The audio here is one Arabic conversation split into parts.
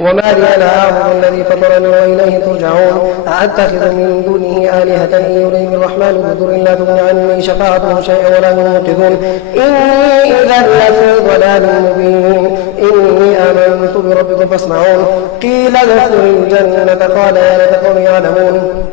وما لي لا أعبد الذي فطرني وإليه ترجعون أأتخذ من دونه آلهة إن يريني الرحمن بضر لا تغني عني شفاعتهم شيئا ولا ينقذون إني إذا لفي ضلال مبين إني آمنت بربكم فاسمعون قيل ادخلوا الجنة قال يا ليت قومي يعلمون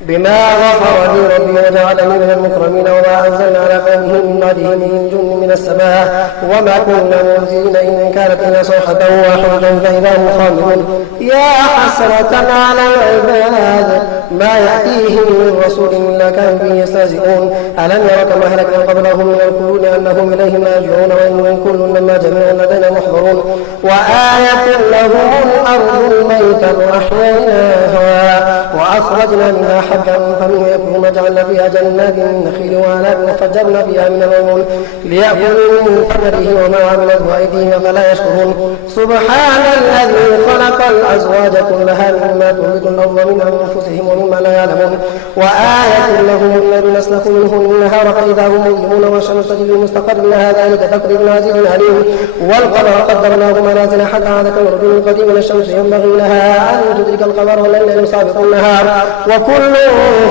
بما غفر لي ربي وجعلني من المكرمين وما أنزلنا على قومه من بعده من جند من السماء وما كنا منزلين إن كانت إلا صيحة واحدة فإذا هم خامدون يا حسرة على العباد ما يأتيهم من رسول إلا كانوا به يستهزئون ألم يروا كما أهلكنا قبلهم من القرون أنهم إليهم لا يرجعون وإن كل لما جميع لدينا محضرون وآية لهم الأرض الميتة أحييناها وأخرجنا منها حبا فمنه يأكلون وجعلنا فيها جنات من نخيل وأعناب وفجرنا فيها من العيون ليأكلوا من ثمره وما عملته أيديهم أفلا يشكرون سبحان الذي خلق الأزواج كلها مما تنبت الأرض من أنفسهم ومما لا يعلمون وآية لهم الليل نسلخ منه النهار فإذا هم مظلمون والشمس تجري لمستقر لها ذلك تقدير العزيز العليم والقمر قدرناه منازل حتى عاد كالرجل القديم الشمس ينبغي لها أن تدرك القمر والليل يسابق النهار وكل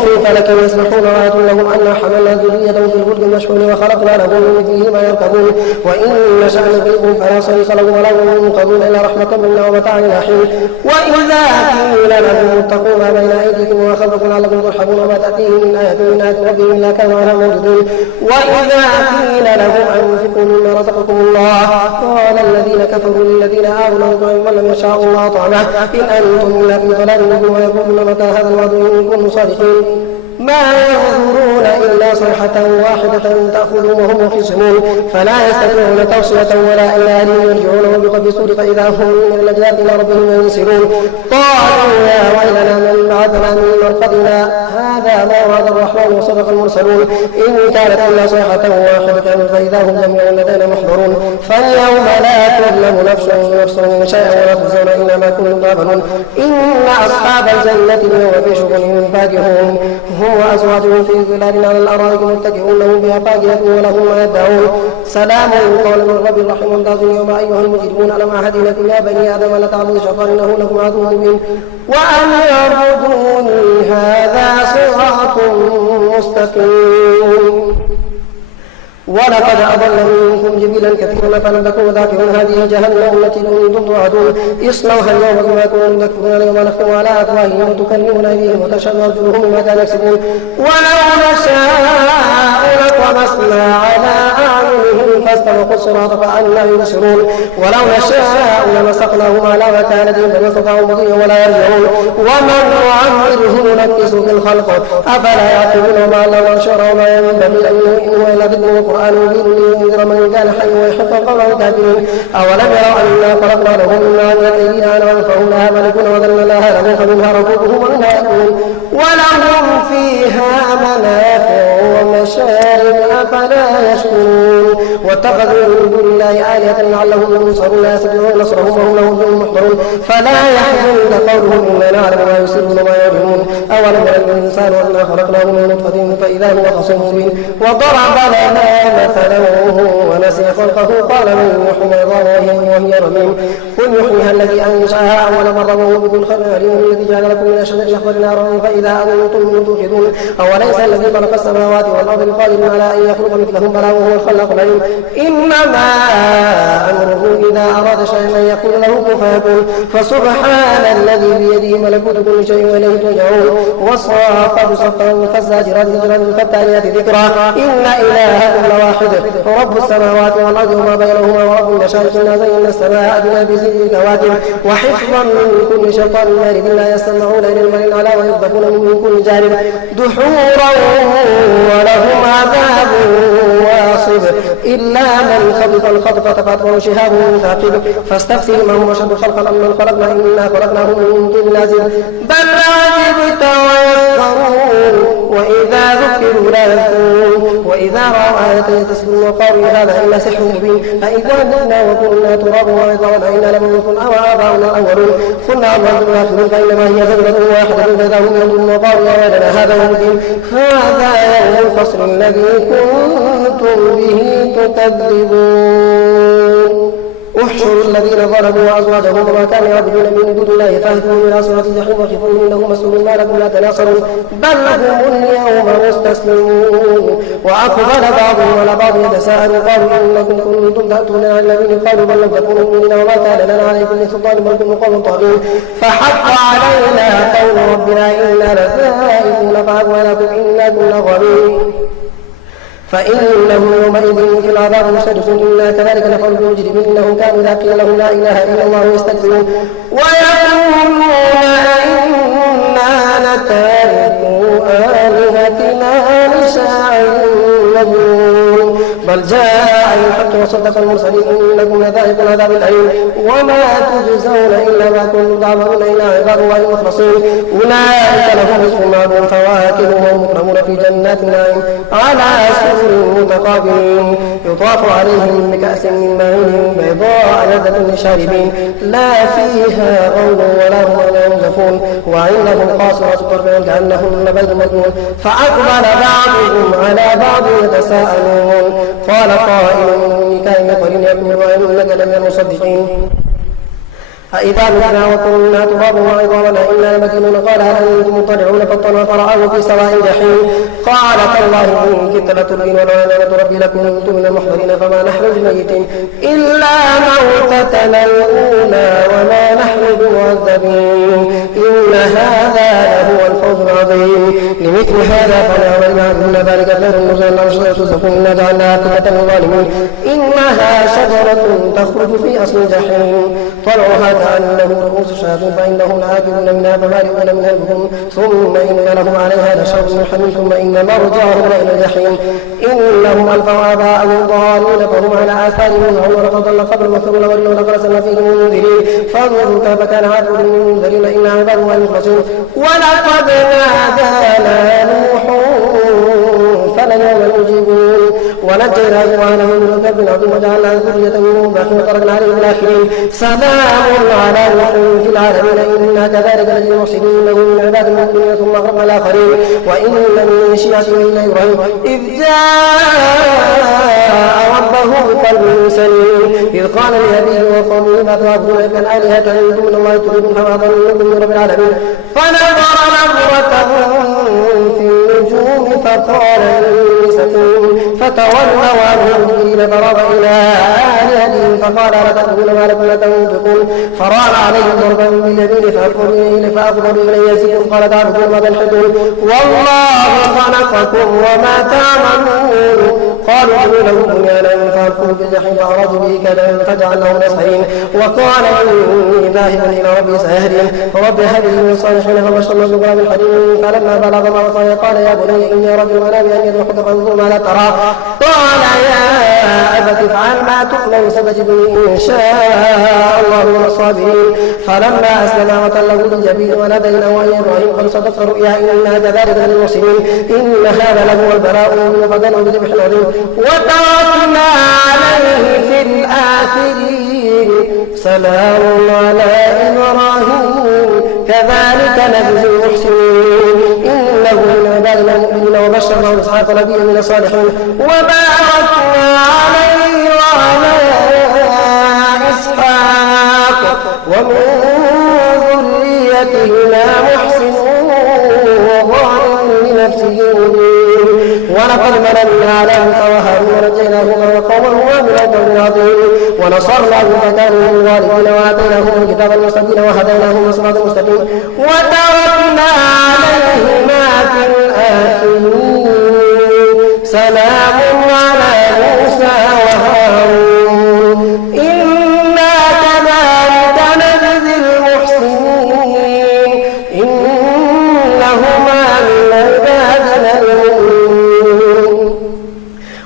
في فلك يسبحون وآية لهم أن حملنا ذريتهم في الفلك المشحون وخلقنا لهم من مثله ما يركبون وإن نشأ نغرقهم فلا صريخ لهم ولا هم ينقذون إلا رحمة منا ومتاعا إلى حين وإذا قيل لهم اتقوا ما بين أيديكم وما خلفكم لعلكم ترحمون وما تأتيهم من آية من آيات ربهم إلا كانوا عنها معرضون وإذا قيل لهم أنفقوا مما رزقكم الله قال الذين كفروا للذين آمنوا من لم يشاء الله طعمه إن أنتم إلا في ضلال مبين ويقولون متى هذا الوعد إن كنتم صادقين ما ينظرون إلا صيحة واحدة تأخذهم وهم يخصمون فلا يستطيعون توصية ولا إلى أهلهم يرجعون وبقد سور فإذا هم من الأجداث إلى ربهم ينسلون قالوا يا ويلنا من بعثنا من مرقدنا هذا ما وعد الرحمن وصدق المرسلون إن كانت إلا صيحة واحدة فإذا هم جميع لدينا محضرون فاليوم لا تظلم نفس شيئا ولا تجزون إلا ما كنتم تعملون إن أصحاب الجنة اليوم في شغل فاكهون هم وأزواجهم في ظلال على الأرائك متكئون لهم بها فاكهة ولهم ما يدعون سلام قولا من رب رحيم ممتاز يوم أيها المجرمون ألم أعهد إليكم يا بني آدم لا تعبدوا الشيطان إنه لكم عدو مبين وأن اعبدوني هذا صراط مستقيم ولقد أضل منكم جبلا كثيرا فلم تكونوا ذاكرون هذه جهنم التي كنتم توعدون اصلوها اليوم بما كنتم تكفرون اليوم نختم على أفواههم وتكلمنا أيديهم وتشهد أرجلهم بما كانوا يكسبون ولو نشاء لطمسنا على أعينهم فاستبقوا الصراط فأنى يبصرون ولو نشاء لمسخناهم على مكانتهم فما استطاعوا مضيا ولا يرجعون ومن نعمره ننكسه في الخلق أفلا يعقلون وما علمنا الشعر وما ينبغي إن هو إلا ذكر القرآن مبين لينذر من كان حيا ويحق قوله الكافرين أولم يروا أنا خلقنا لهم مما عملت أيدينا أنعاما فهم لها مالكون وذللناها لهم فمنها ركوبهم ومنها يأكلون ولهم فيها منافع ومشارب أفلا يشكرون واتخذوا من دون الله آلهة لعلهم ينصرون لا يستطيعون نصرهم وهم لهم جند محضرون فلا يحزنك قولهم إنا نعلم ما يسرون وما يعلنون أولم يرى الإنسان أنا خلقناه من نطفة فإذا هو خصيم مبين وضرب لنا مثلا ونسي خلقه قال من يحيي العظام وهي رميم قل يحييها الذي أنشأها أول مرة وهو بكل خلق عليم الذي جعل لكم من الشجر شجر نارا فإذا أنتم توقدون أوليس الذي خلق السماوات والأرض بقادر على أن يخلق مثلهم بلى وهو الخلاق العليم إنما أمره إذا أراد شيئا أن يقول له كن فيكون فسبحان الذي بيده ملكوت كل شيء وإليه ترجعون والصافات صفا والزاجرات زجرا فالتاليات ذكرا إن إلهكم لواحد رب السماوات والأرض وما بينهما ورب المشارق إنا زينا السماء الدنيا بزينة الكواكب وحفظا من كل شيطان مارد لا يستمعون إلى الملأ الأعلى ويذبحون من كل جانب دحورا ولهم عذاب واصب إلا من خبط الخطفة فأتبعه شهاب ثاقب فاستفتهم هم أشد خلقا أمن خلقنا إنا خلقناهم من طين لازم بل عجبت ويسخرون وإذا ذكروا لا يذكرون وإذا رأوا آية يستسخرون وقالوا هذا إلا سحر مبين أإذا متنا وكنا ترابا وعظاما أإنا لمبعوثون أو آباؤنا الأولون قل نعم وأنتم داخلون فإنما هي زجرة واحدة فإذا هم ينظرون وقالوا يا ويلنا هذا يوم الدين هذا يوم الفصل الذي كنتم به تكذبون احشروا الذين ظلموا وأزواجهم وما كانوا يعبدون من دون الله فاهدوهم إلى صراط الجحيم وقفوهم إنهم مسؤولون ما لكم لا تناصرون بل هم اليوم مستسلمون. وأقبل بعضهم على بعض يتساءلون قالوا إنكم كنتم تأتوننا عن الذين قالوا بل لم تكونوا مؤمنين وما كان لنا عليكم من سلطان بل كنا قوما طاغين فحق علينا قول ربنا إنا لذائقون فأغويناكم إنا كنا غالبين فإنهم يومئذ في العذاب مشتركون إنا كذلك نفعل بالمجرمين إنهم كانوا إذا قيل لهم لا إله إلا الله يستكبرون ويقولون إنا لتاركو آلهتنا لشاعر مجنون بل جاء بالحق وصدق المرسلين إنكم لذائقون العذاب الأليم وما تجزون إلا ما كنتم تعملون إلا عباد الله المخلصين أولئك لهم رزق معلوم فواكه وهم مكرمون في جنات النعيم على سرر متقابلين يطاف عليهم بكأس من معين بيضاء لذة للشاربين لا فيها غول ولا هم ينزفون وعندهم قاصرات الطرف كأنهن بيض مكنون فأقبل بعضهم على بعض يتساءلون قال قائل منهم كان قرين يقول وإنك لمن المصدقين أإذا متنا وكنا ترابا وعظاما إنا لمدينون قال هل أنتم مطلعون فاطلع فرآه في سواء الجحيم قال تالله إن كدت لتردين ولولا نعمة ربي لكنت من المحضرين فما نحن بميتين إلا موتتنا الأولى وما نحن بمعذبين إن هذا لهو الفوز العظيم لمثل هذا فليعمل معكم ذلك خير نزلا لو شئتم إنا جعلناها فتنة للظالمين إنها شجرة تخرج في أصل الجحيم طلعها كأنه رؤوس الشياطين فإنهم لآكلون منها فمالئون منها البطون ثم إن لهم عليها لشرب من حميم ثم إن مرجعهم إلى الجحيم إنهم ألفوا آباءهم ضالين فهم على آثارهم يهرعون لقد ضل قبل مثلون ولو لقد أرسلنا فيهم منذرين فانظروا كيف كان عاقبة المنذرين إنا عباد الله المخلصين ولقد نادانا نوح فلن يجيبون ونجينا إخوانه من الكرب العظيم وجعلنا ذرية منهم باقين وتركنا عليهم الآخرين سلام على نوح في العالمين إنا كذلك نجزي المحسنين إنه من عباد المؤمنين ثم أغرقنا الآخرين وإن من شيعته إلا إبراهيم إذ جاء ربه بقلب سليم إذ قال لأبيه وقومه ما تعبدون إلا الآلهة أنتم من الله تريدون فما ظنكم من رب العالمين فنظر نظرة في النجوم فقال إني سقيم فتولوا عنه مدبرين فراغ إلى آلهتهم فقال لتأكلون ما لكم لا تنطقون فراغ عليهم ضربا باليمين فأقبلوا إليه يزيدون قال تعبدون ما تنحتون والله خلقكم وما تعملون قالوا ابنوا له بنيانا فألقوه في الجحيم فأرادوا به كيدا فجعلناهم الأسفلين وقال إني ذاهب إلى ربي سيهدين رب هب لي من الصالحين فبشرناه بغلام حليم فلما بلغ معه قال يا بني إني أرى في المنام أني أذبحك فانظر ما لا ترى قال يا أبت افعل ما تؤمر ستجدني إن شاء الله من الصابرين فلما أسلما وتله للجبين وناديناه يا إبراهيم قد صدقت رؤيا إنا كذلك للمحسنين إن هذا لهو البلاء المبين فدنوا بذبح عظيم وتركنا عليه في الآخرين سلام على إبراهيم كذلك نجزي المحسنين إنه من عبادنا المؤمنين وبشرناه بإسحاق نبيا من الصالحين وباركنا عليه وعلى إسحاق ومن ذريتهما محسن وظالم لنفسه مبين ولقد مننا على موسى وهارون ونجيناهما وقومهما من القوم العظيم ونصرناهم فكانوا من الغالبين وآتيناهم الكتاب المستبين وهديناهم صراط المستقيم وتركنا عليهما في الآخرين سلام على موسى وهارون إنا كذلك نجزي المحسنين إنهما من عبادنا المؤمنين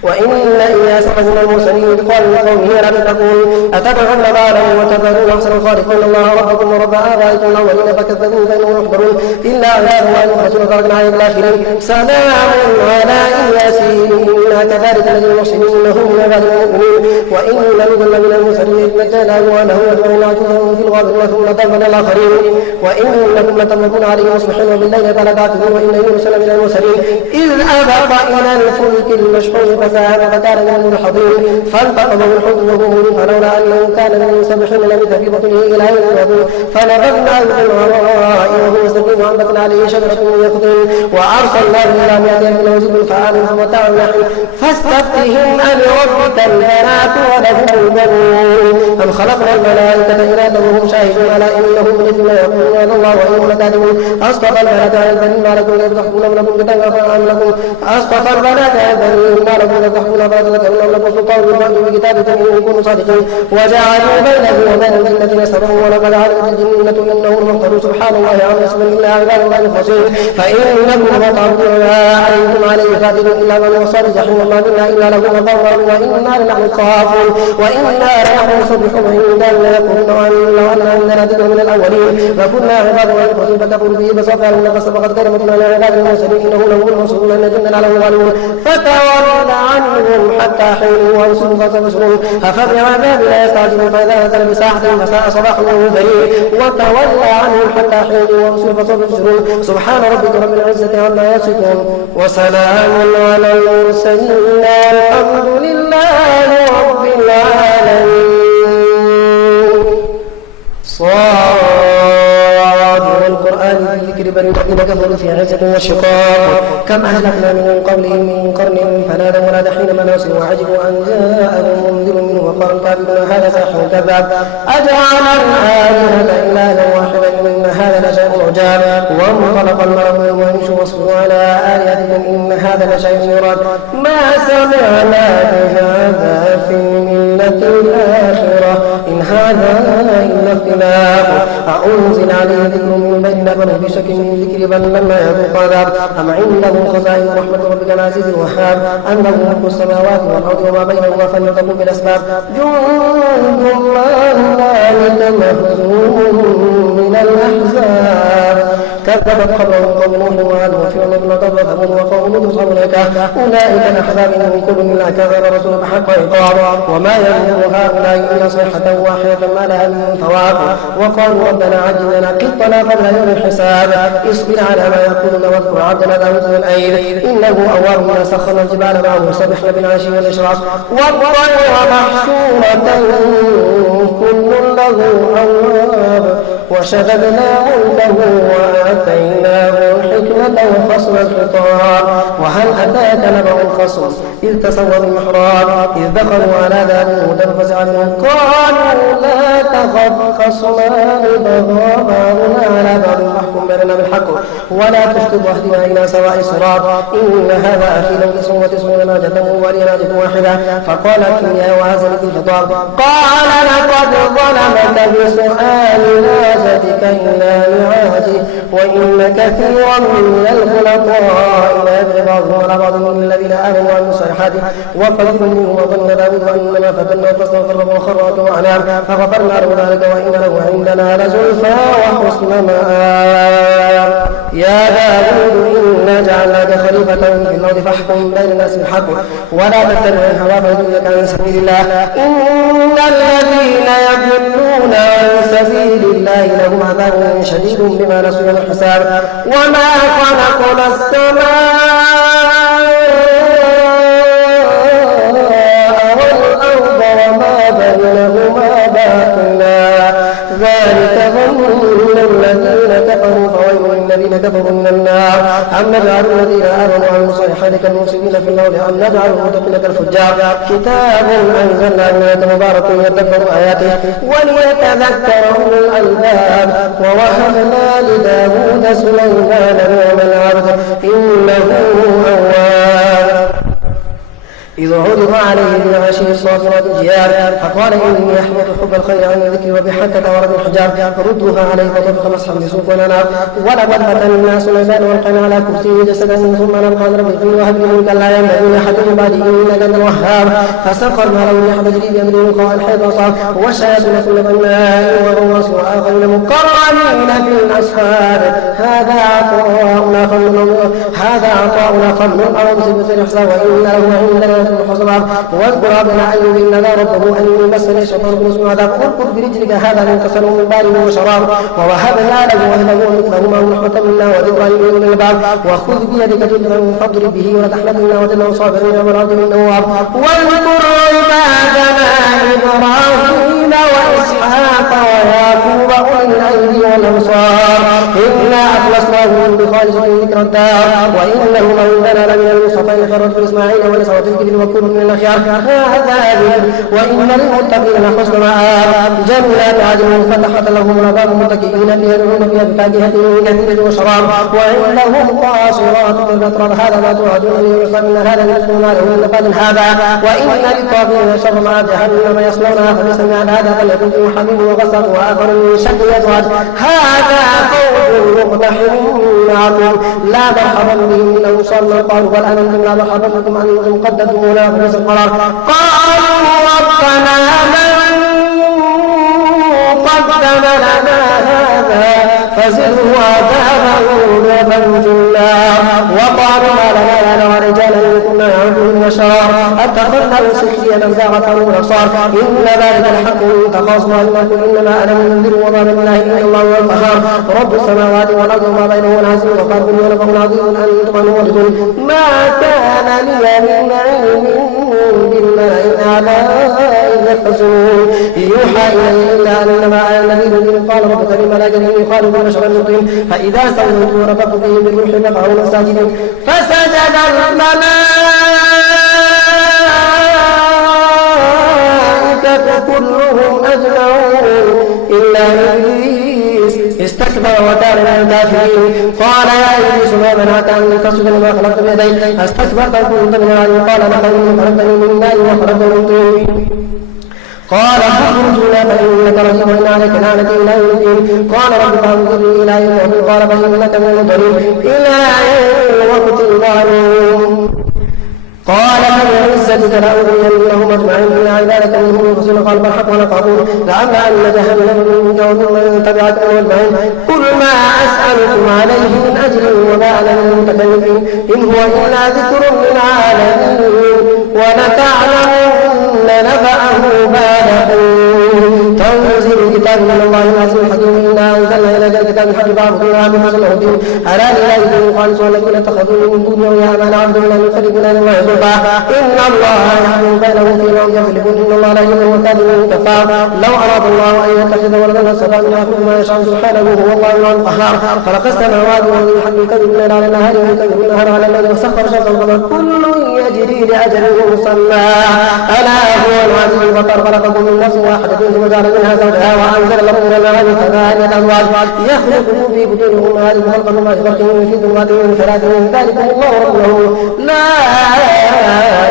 وإن إياس من المرسلين قال لقومه لا تتقون أتدعون بعلا تذرون أحسن الخالقين الله ربكم ورب آبائكم الأولين فكذبوه فإنهم يحضرون إلا عباد الله المخلصين تركنا عليه الآخرين سلام على ياسين إنا كذلك نجزي المحسنين إنه من عباد المؤمنين وإن لمن من المرسلين إذ نجيناه وأهله أجمعين عجوزهم في الغابر ثم دمرنا الآخرين وإنكم لتمرون عليه مصبحين وبالليل فلتعتدون وإن يونس لمن المرسلين إذ أبق إلى الفلك المشحون فساهم فكان من المدحضين فالتقمه الحوت وهو مليم فلولا أنه كان من المسبحين لبث في بطنه إلى يوم يبعثون فنبذناه بالغراء وهو سقيم وأنبتنا عليه شجرة من يقطين وأرسلناه إلى 100 من وزن فآمنوا ومتاع نحن فاستفتهم ألربك البنات ولهم البنون أم خلقنا الملائكة إناثا وهم شاهدون على إنهم مثلنا يقولون أن الله وإنهم لكاذبون أصطفى البنات على البنين ما لكم لا تضحكون لكم كتابا أم لكم أصطفى البنات على البنين ما لكم لا تضحكون فلا تذكرون أم لكم سلطان بالبعد بكتابة إن كنتم صادقين وجعلوا بينه وبين الجنة نسبا ولقد علمت الجنة إنهم محضرون سبحان الله عما يصفون إلا عباد الله المخلصين فإنكم وطعبتم ما عليكم عليه كاتب إلا من وصل الجحيم وما منا إلا له مضر وإنا لنحن الصافون وإنا لنحن نسبح عند يقولون لو أن عندنا ذكر من الأولين فكنا عباد الله المخلصين فكفروا به فصفاهم فسبقت كلمتنا لعباد المرسلين إنه له المنصورون إن جندنا له الغالبون فتول عنهم حتى حين وانصروا فسبسرون أفبعذابنا يستعجلون فإذا نزل بساحة فساء صباح المنذرين وتول عنهم حتى حين وانصروا فسبسرون سبحان ربك رب العزة عما يصفون وسلام على المرسلين والحمد لله رب العالمين. صاد والقرآن بالذكر بل الذين كفروا في عزة وشقاق كم أهلكنا من قبلهم من قرن فنادوا ونادى حين مناصر وعجبوا أن جاءهم منذر منه وقال الكافرون هذا ساحر كذاب أجعل الآلهة إلها واحدا إن هذا لشيء عجاب وانطلق الملك ويمشوا واصبروا على آلهتكم إن هذا لشيء يراد ما سمعنا بهذا في الملة الآخرة إن هذا إلا اختلاف أنزل عليه ذكر من بيننا بل في شك من ذكر بل لما يذوق عذاب أم عنده خزائن رحمة ربك العزيز الوهاب أنه ملك السماوات والأرض وما بينهما فليتقوا بالأسباب جند الله ذلك مهزوم من الأحزاب كذبت قبلهم قوم نوح وعاد وفرعون وثمود وثمود وقوم لوط أولئك الأحزاب إنهم كل من كذب رسول بحق عقاب وما ينظر هؤلاء إلا صيحة واحدة ما لها من ثواب وقالوا ربنا عجل لنا قطنا قبل يوم الحساب اصبر على ما يقولون واذكر عبدنا داود ذا الأيد إنه أواب ما سخرنا الجبال معه سبحنا بالعشي والإشراق والطير محشورة كل له أواب وشددنا ملكه وآتيناه الحكمة وفصل الخطاب وهل أتاك نبأ الخصم إذ تسوروا المحراب إذ دخلوا على داود ففزع منهم قالوا لا تخف خصمان بغى بعضنا على بعض فاحكم بيننا بالحق ولا تشطط واهدنا إلى سواء الصراط إن هذا أخي له 99 ناجة ولي ناجة واحدة فقالت يا وهزمت الخطاب قال لقد ظلمك بسؤال ناجتك إلى نعاجه وإن كثيرا من الخلطاء لا يبغي بعضهم على بعض من الذين آمنوا وعملوا الصالحات وقليل منهم وظن داود أنما فتناه فاستغفر ربه وخر وأناب فغفرنا له ذلك وإن له عندنا لزلفى وحسن مآب يا داود إنا جعلناك خليفة في الأرض فاحكم بين الناس بالحق ولا تتبع الهوى فيضلك عن سبيل الله إن الذين يضلون عن سبيل الله لهم عذاب شديد بما نسوا يوم الحساب وما خلقنا السماء والأرض وما بينهما باطلا ذلك ظن الذين كفروا فويل للذين كفروا من النار أم نجعل الذين آمنوا وعملوا الصالحات كالمفسدين في الأرض أم نجعل المتقين كالفجار كتاب أنزلناه إليك مبارك ليدبروا آياته وليتذكر أولو الألباب ووهبنا لداود سليمان نعم العبد إنه أواب إذ وعرض عليه بالعشي الصافنات الجيار فقال إني أحبط حب الخير عن ذكري وبحكة ورد الحجار ردوها عليه فطبق مسحا بسوق ونار ولقد فتن الناس سليمان والقينا على كرسيه جسدا ثم نبقى ربي وهب لي ملكا لا ينبغي لأحد من بعده إنك أنت الوهاب فسخرنا له الريح تجري بأمره قال الحيط وصار والشياطين كل بناء وغواص وآخرين مقرنين في الأسفار هذا عطاؤنا خمر أو بسبب الإحسان وإن له عندنا الحصبار واذكر عبدنا أيوب إن نادى ربه أني مسني الشيطان بنصب عذاب اركض برجلك هذا مغتسل من بارد وشراب ووهبنا له أهله ومثلهما رحمة منا وذكرى لأولي الألباب وخذ بيدك جدرا فاضرب به ولا تحملنا وتله صابرين والأرض إنه واذكر عبادنا إبراهيم وإسحاق ويعقوب أولي الأيدي والأبصار إنا أخلصناهم بخالصة ذكر الدار وإنهم عندنا لمن المصطفين خيرة إسماعيل ولسوة الكبر وكل من الأخيار هذا وإن للمتقين حسن مآب جنات عدن فتحت لهم الأبواب متكئين فيها يدعون فيها بفاكهة كثيرة وشراب وعندهم قاصرات الأطراف هذا ما توعدون ليوم إن هذا رزق ما له من نفاذ هذا وإن للطاغين شر مآب جهنم يصلونها فبئس المعاد هذا فليكن فيه حميم وغسق وآخر من شد يزعج هذا فوج مقتحم معكم لا مرحبا بهم إنهم صلوا قالوا بل أنتم لا مرحبا بكم أنتم قدمتمونا فبئس القرار قالوا ربنا من قدم لنا هذا فزده عذابا ذوبا في النار وقالوا ما لنا لا نرى رجالا كنا نعبدهم وشرار اتخذنا سخريا زاغت عنهم الابصار ان ذلك الحق تخاصم ان نقول انما انا منذر وما من اله الا الله هو القهار رب السماوات والارض وما بينهما العزيز وقال كل نبأ عظيم انتم عنه ولدون ما كان لي من علم بالله اعلى اذ يختصمون يوحى الي الا انما انا نذير قال ربك للملائكه اني خالق بشرا يطيم فاذا سويت ونفخت فيه من روحي فقعوا له ساجدين فسجد الملائكه كلهم اجمعون الا ابليس استكبر وكان من الكافرين قال يا ابليس ما منعك ان تسجد لما خلقت بيدي استكبرت وكنت من العالمين قال لقد خلقتني من نار وخلقته من طين قال فاخرج لنا فإنك رجيم وإن عليك لعنة إلى يوم الدين قال رب فانظرني إلى يوم الدين قال فإنك من المنظرين إلى يوم وقت المعلوم قال فبعزتك لأغوينهم أجمعين إلا عبادك منهم المخلصين قال فالحق ولقبول لعل أن جهنم منك وممن تبعك أجمعين قل ما أسألكم عليه من أجر وما أنا من المتكلفين إن هو إلا ذكر للعالمين ولتعلمن نبأه بعد حين تنزيل الكتاب من الله العزيز الحكيم إنا أنزلنا إليك الكتاب الحق فاعبدوا عبد فصله الدين ألا لله الدين الخالص والذين اتخذوا من دونه أولياء ما نعبدهم إلا ليقربونا إلى الله زلفى إن الله يحكم بينهم فيما هم يختلفون إن الله لا يحب الكافرين كفار لو أراد الله أن يتخذ ولدا لاصطفى مما يخلق ما يشاء سبحانه هو الله القهار خلق السماوات والأرض بالحق يكبر الليل على النهار ويكبر النهار على الليل وسخر الشمس والقمر كل يجري لأجل مسمى ألا هو العزيز الغفار خلقكم من نفس واحدة ثم جعل منها زوجها وأنزل لكم من الماء ثمانية أزواج يخلقكم في بطون أمهاتكم خلقا ما خلقه في ظلمات من ثلاث من ذلكم الله ربه لا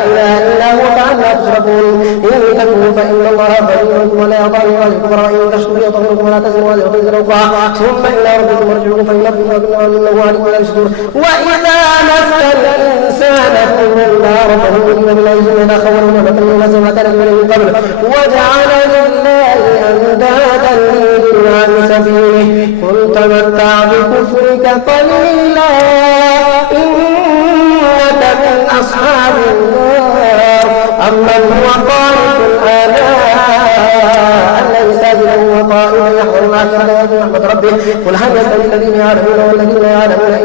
إله إلا هو فعلا تشركون إن تكفروا فإن الله غني ولا يرضى عن الكفر وإن تشكروا يطهركم ولا تزروا وزر وزر أخرى ثم إلى ربكم مرجعكم فينبئكم بما إنه عليم ولا يشكر وإذا مس الإنسان فإنا ربه من بالعز من خول ونعمة من سمعة من قبل وجعل لله أندادا ليضل عن سبيله قل تمتع بكفرك قليلا إنك من أصحاب النار أمن هو قانت آناء الليل ساجدا وقائما يحضر الآخرة ويرجو رحمة ربه قل هل يستوي الذين يعلمون والذين لا يعلمون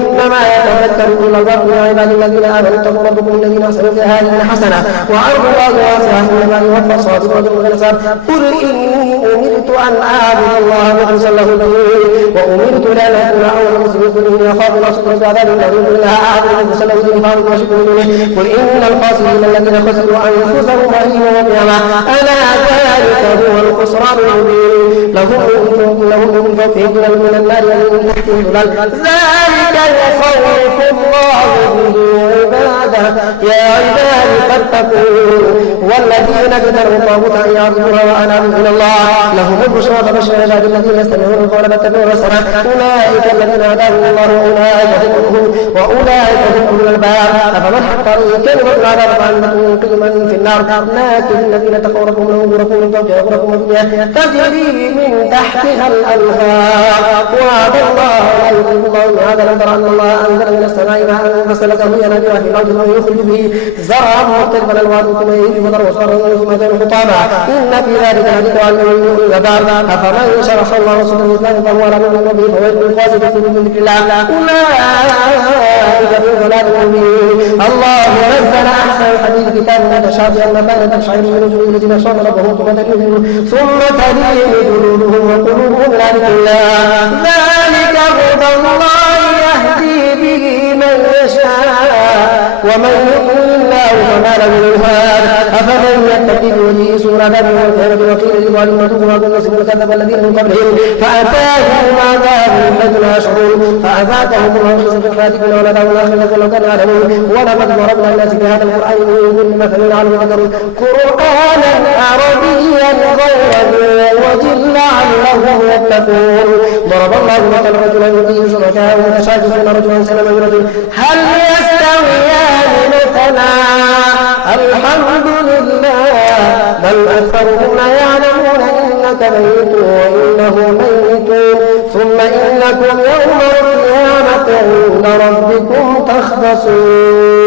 إنما يتذكر أولو الألباب من عباد الذين آمنوا اتقوا ربكم الذين أحسنوا في هذه حسنة وأرض الله واسعة إنما يوفى الصابرون أجرهم بغير حساب قل إني أمرت أن أعبد الله مخلصا له ديني وأمرت لأن أكون أول المسلمين قل إني أخاف الله سبحانه بعذاب أليم قل لا أعبد مخلصا له ديني فأعبد ما شئتم دونه قل إن الخاسرين الذين خسروا أنفسهم وأهليهم والقيامة ألا ذلك هو الخسران المبين لهم من فوقهم ظلال من النار ومن تحتهم ظلال ذلك يخوف الله به عباده وحده يا عبادي فاتقون والذين اجتنبوا الطاغوت أن يعبدوها وأنابوا إلى الله لهم البشرى فبشر عباد الذين يستمعون القول فاتبعون أحسنه أولئك الذين هداهم الله وأولئك هم أولو الألباب أفمن حق عليه كلمة العذاب فأنه ينقذ من في النار لكن الذين اتقوا ربهم لهم غرف من فوقها غرف مبنية تجري من تحتها الأنهار وعد الله لا يخلف الله هذا لم تر أن الله أنزل من السماء ماء فسلكه ينابيع في الأرض ويخرج به زرعا مختلفا ألوانه ثم يهيج المطر وصفرا ثم يكون حطاما إن في ذلك لذكرى لمن يؤمن الأبصار أفمن شرح الله صدره الإسلام فهو على نور من ربه فويل للقاسية قلوبهم من ذكر الله أولئك في ضلال مبين الله نزل أحسن الحديث كتابا متشابها مثانة تقشعر من جلود الذين يخشون ربهم ثم تلين جلودهم وقلوبهم إلى ذكر الله ذلك هدى الله يهدي به من يشاء ومن يضلل الله فما له من هاد أفمن يتقي بوجهه سوء العذاب والقيامة وقيل للظالمين ذوقوا ما كنتم كذب الذين من قبلهم فأتاهم عذاب من حيث لا يشعرون فأذاقهم الله خزي في الحياة الدنيا ولعذاب الآخرة لو كانوا يعلمون ولقد ضربنا للناس في هذا القرآن من كل مثل لعلهم يتذكرون قرآنا عربيا غير وجل لعلهم يتقون ضرب الله مثلا رجلا يؤتيه شركاء متشاكسين رجلا سلما برجل هل يستويان مثلا الحمد لله بل أكثرهم لا يعلمون إنك ميت وإنه ميت ثم إنكم يوم القيامة عند ربكم تختصمون